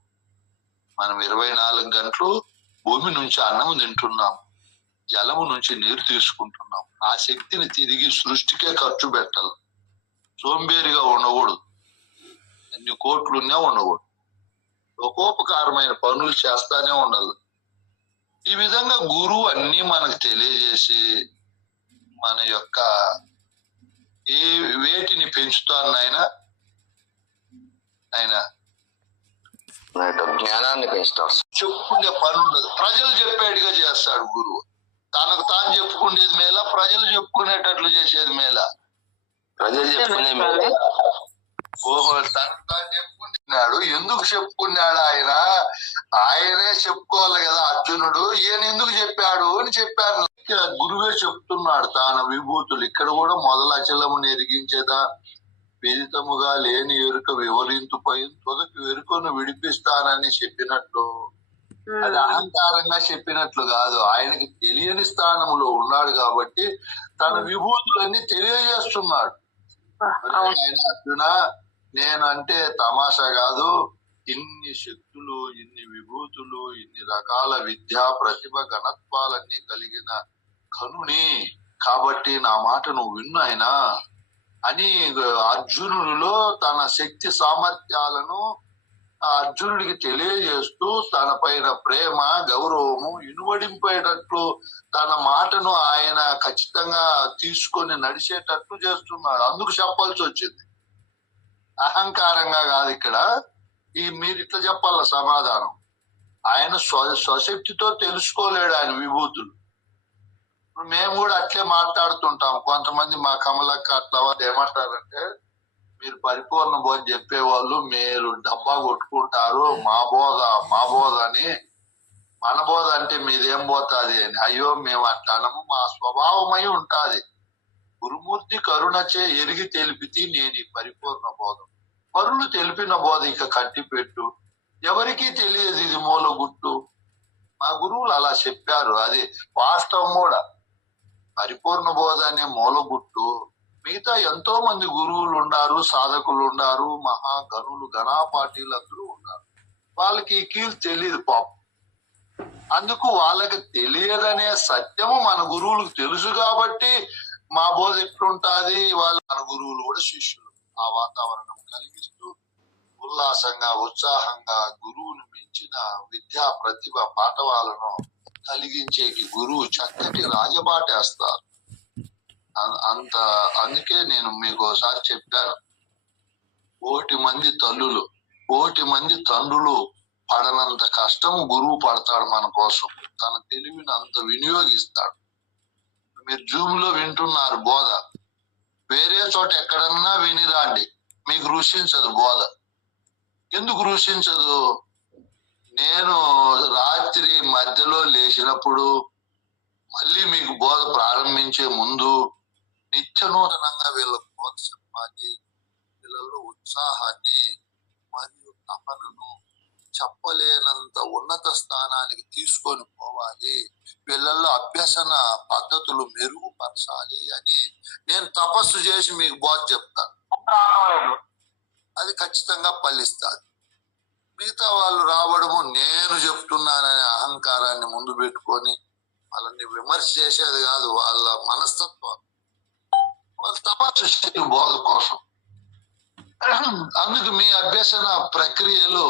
మనం 24 గంటలు భూమి నుంచి అన్నం తింటున్నాం, జలము నుంచి నీరు తీసుకుంటున్నాం. ఆ శక్తిని తిరిగి సృష్టికే ఖర్చు పెట్టాలి. సోంబేరిగా ఉండకూడదు. ఎన్ని కోట్లున్నా ఉండకూడదు. లోకోపకారమైన పనులు చేస్తానే ఉండాలి. ఈ విధంగా గురువు అన్ని మనకు తెలియజేసి మన యొక్క వేటిని పెంచుతాను ఆయన జ్ఞానాన్ని పెంచుతాడు. చెప్పుకునే పని ఉండదు. ప్రజలు చెప్పేట్టుగా చేస్తాడు గురువు. తనకు తాను చెప్పుకునేది మేలా, ప్రజలు చెప్పుకునేటట్లు చేసేది మేలా? ప్రజలు చెప్పుకునే మేలే. ఓహో, తనకు తాను చెప్పుకుంటున్నాడు. ఎందుకు చెప్పుకున్నాడు ఆయన? ఆయనే చెప్పుకోవాలి కదా అర్జునుడు. ఈయన ఎందుకు చెప్పాడు అని చెప్పాను. గురువే చెప్తున్నాడు తన విభూతులు. ఇక్కడ కూడా మొదలచలము ఎరిగించేదా, విదితముగా లేని ఎరుక వివరింతుపై తొదకు ఎరుకను విడిపిస్తానని చెప్పినట్లు, అది అహంకారంగా చెప్పినట్లు కాదు. ఆయనకి తెలియని స్థానంలో ఉన్నాడు కాబట్టి తన విభూతులన్నీ తెలియజేస్తున్నాడు. ఆయన అర్జున, నేను అంటే తమాషా కాదు. ఇన్ని శక్తులు, ఇన్ని విభూతులు, ఇన్ని రకాల విద్యా ప్రతిభ ఘనత్వాలన్నీ కలిగిన కనుని కాబట్టి నా మాట నువ్వు విన్ను ఆయన అని అర్జునుడిలో తన శక్తి సామర్థ్యాలను అర్జునుడికి తెలియజేస్తూ తన పైన ప్రేమ, గౌరవము ఇనువడింపేటట్లు తన మాటను ఆయన ఖచ్చితంగా తీసుకొని నడిచేటట్లు చేస్తున్నాడు. అందుకు చెప్పాల్సి వచ్చింది. అహంకారంగా కాదు. ఇక్కడ మీరు ఇట్లా చెప్పాల సమాధానం. ఆయన స్వశక్తితో తెలుసుకోలేడు ఆయన విభూతులు. ఇప్పుడు మేము కూడా అట్లే మాట్లాడుతుంటాం. కొంతమంది మా కమలక్క అట్లా వాళ్ళు ఏమంటారంటే, మీరు పరిపూర్ణ బోధ చెప్పేవాళ్ళు మీరు డబ్బా కొట్టుకుంటారు, మా బోధ అని. మన బోధ అంటే మీదేం పోతాది అని. అయ్యో మేము అట్లా అనము, మా స్వభావమై ఉంటాది. గురుమూర్తి కరుణచే ఎరిగి తెలిపితే నేను ఈ పరిపూర్ణ బోధ. పరులు తెలిపిన బోధ ఇక కట్టిపెట్టు, ఎవరికీ తెలియదు ఇది మూల గుట్టు. మా గురువులు అలా చెప్పారు, అది వాస్తవం కూడా. పరిపూర్ణ బోధ అనే మూల గుట్టు. మిగతా ఎంతో మంది గురువులు ఉన్నారు, సాధకులు ఉన్నారు, మహాగణులు గణాపాటీలు అందరూ ఉన్నారు. వాళ్ళకి ఈ కీలు తెలియదు పాపం. అందుకు వాళ్ళకి తెలియదనే సత్యము మన గురువులకు తెలుసు కాబట్టి మా బోధ ఎట్లుంటాది. వాళ్ళు మన గురువులు కూడా శిష్యులు. ఆ వాతావరణం కలిగిస్తూ ఉల్లాసంగా ఉత్సాహంగా గురువును మించిన విద్యా ప్రతిభ పాఠవాలను కలిగించేకి గురువు చక్కటి రాజబాటేస్తారు. అందుకే నేను మీకు ఒకసారి చెప్పాను, 1,000 మంది తల్లులు 1,000 మంది తండ్రులు పడనంత కష్టం గురువు పడతాడు మన కోసం. తన తెలివిని అంత వినియోగిస్తాడు. మీరు జూమ్ లో వింటున్నారు బోధ, వేరే చోట ఎక్కడన్నా వినిరాండి, మీకు రుచించదు బోధ. ఎందుకు రుచించదు? నేను రాత్రి మధ్యలో లేచినప్పుడు మళ్ళీ మీకు బోధ ప్రారంభించే ముందు నిత్య నూతనంగా వీళ్ళకు బోధ చెప్పాలి. వీళ్ళలో ఉత్సాహాన్ని మరియు తపనను చెప్పలేనంత ఉన్నత స్థానానికి తీసుకొని పోవాలి. వీళ్ళల్లో అభ్యసన పద్ధతులు మెరుగుపరచాలి అని నేను తపస్సు చేసి మీకు బోధ చెప్తాను. అది ఖచ్చితంగా ఫలిస్తుంది. మిగతా వాళ్ళు రావడము నేను చెప్తున్నాననే అహంకారాన్ని ముందు పెట్టుకొని వాళ్ళని విమర్శ చేసేది కాదు. వాళ్ళ మనస్తత్వం, వాళ్ళ తపస్సు చేసే బోధ కోసం. అందుకు మీ అభ్యసన ప్రక్రియలో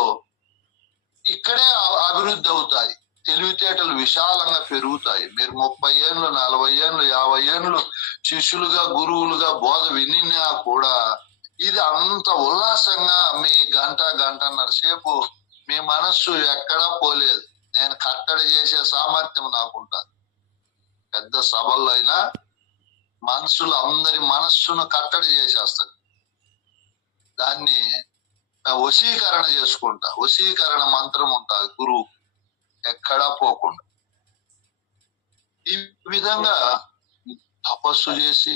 ఇక్కడే అభివృద్ధి అవుతాయి. తెలివితేటలు విశాలంగా పెరుగుతాయి. మీరు 30 ఏళ్ళు 40 ఏళ్ళు 50 ఏళ్ళు శిష్యులుగా గురువులుగా బోధ వినినా కూడా ఇది అంత ఉల్లాసంగా మీ గంటన్నర సేపు మీ మనస్సు ఎక్కడా పోలేదు. నేను కట్టడి చేసే సామర్థ్యం నాకుంటుంది. పెద్ద సభల్లో అయినా మనసులు అందరి మనస్సును కట్టడి చేసేస్తాను. దాన్ని వశీకరణ చేసుకుంటా. వశీకరణ మంత్రం ఉంటుంది గురువు, ఎక్కడా పోకుండా. ఈ విధంగా తపస్సు చేసి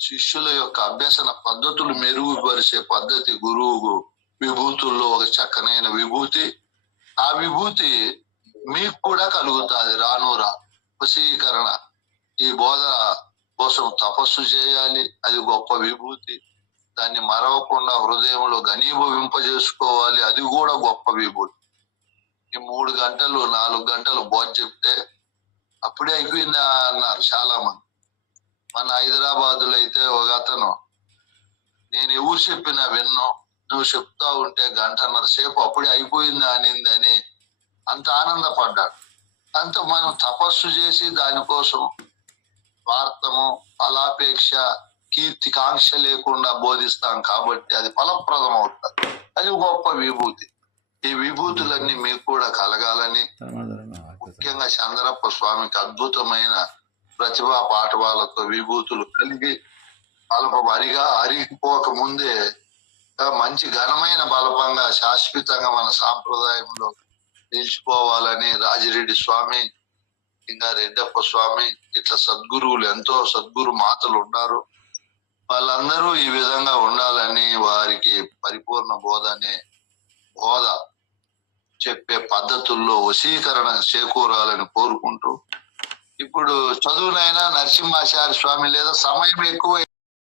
శిష్యుల యొక్క అభ్యసన పద్ధతులు మెరుగుపరిచే పద్ధతి గురువు విభూతుల్లో ఒక చక్కనైన విభూతి. ఆ విభూతి మీకు కూడా కలుగుతుంది రాను రా. వశీకరణ, ఈ బోధ కోసం తపస్సు చేయాలి, అది గొప్ప విభూతి. దాన్ని మరవకుండా హృదయంలో ఘనీభవింపజేసుకోవాలి, అది కూడా గొప్ప విభూతి. ఈ 3 గంటలు 4 గంటలు బోధ చెప్తే అప్పుడే అయిపోయిందా అన్నారు చాలా మంది. మన హైదరాబాదులో అయితే ఒక అతను, నేను ఎవరు చెప్పినా విన్నో, నువ్వు చెప్తా ఉంటే గంటన్నర సేపు అప్పుడే అయిపోయిందా అని అంత ఆనందపడ్డాడు. అంత మనం తపస్సు చేసి దానికోసం స్వార్థము ఫలాపేక్ష కీర్తికాంక్ష లేకుండా బోధిస్తాం కాబట్టి అది ఫలప్రదం అవుతుంది. అది గొప్ప విభూతి. ఈ విభూతులన్నీ మీకు కూడా కలగాలని, ముఖ్యంగా చంద్రప్ప స్వామికి అద్భుతమైన ప్రతిభా పాఠవాలతో విభూతులు కలిగి అరిగిపోక ముందే మంచి ఘనమైన బలపంగా శాశ్వతంగా మన సాంప్రదాయంలో నిలిచిపోవాలని రాజిరెడ్డి స్వామి, ఇంకా రెడ్డప్ప స్వామి, ఇట్లా సద్గురువులు ఎంతో సద్గురు మాతలు ఉన్నారు. వాళ్ళందరూ ఈ విధంగా ఉండాలని, వారికి పరిపూర్ణ బోధ అనే బోధ చెప్పే పద్ధతుల్లో వశీకరణ చేకూరాలని కోరుకుంటూ, ఇప్పుడు చదువునైనా నరసింహాచార్య స్వామి లేదా సమయం ఎక్కువ